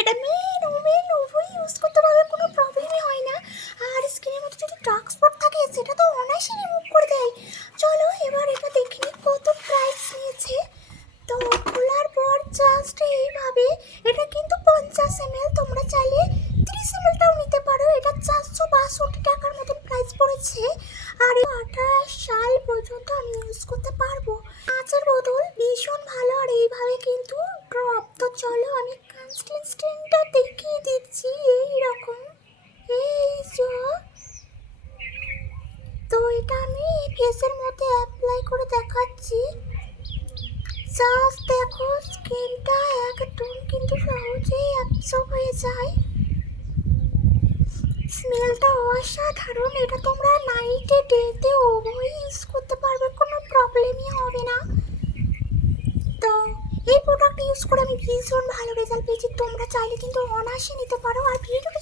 এটা main women উভয় use করতে পারবে, কোনো প্রবলেমই হয় না। আর স্কিনের মধ্যে যদি ডার্ক স্পট থাকে সেটা তো অনায়াসে রিমুভ করে দেয়। চলো এবার এটা দেখে নিই কত প্রাইস নিয়েছে। তো খোলার পর জাস্ট এইভাবে, এটা কিন্তু 50 ml, তোমরা চাইলে 30 ml-টাও নিতে পারো। এটা 462 টাকার মতন প্রাইস পড়েছে। আর 28 সাল পর্যন্ত আমি ইউজ করতে পারবো। কাঁচের বোতল ভীষণ ভালো। আর এইভাবে কিন্তু ড্রপ। তো চলো আমি কনসিস্টেন্সিটা দেখিয়ে দিচ্ছি এইরকম, এই যে। তো এটা আমি ফেসের মধ্যে অ্যাপ্লাই করে দেখাচ্ছি। জাস্ট দেখো স্কিনটা একদম কিন্তু সহজেই অ্যাবসর্ব হয়ে যায়। স্মেলটা অসাধারণ। এটা তোমরা নাইটে ডেতে উভয় ইউজ করতে পারবে, কোনো প্রবলেমই হবে না। তো এই প্রোডাক্ট ইউজ করে আমি ভীষণ ভালো রেজাল্ট পেয়েছি। তোমরা চাইলে কিন্তু অনায়াসে নিতে পারো। আর ভিডিওটি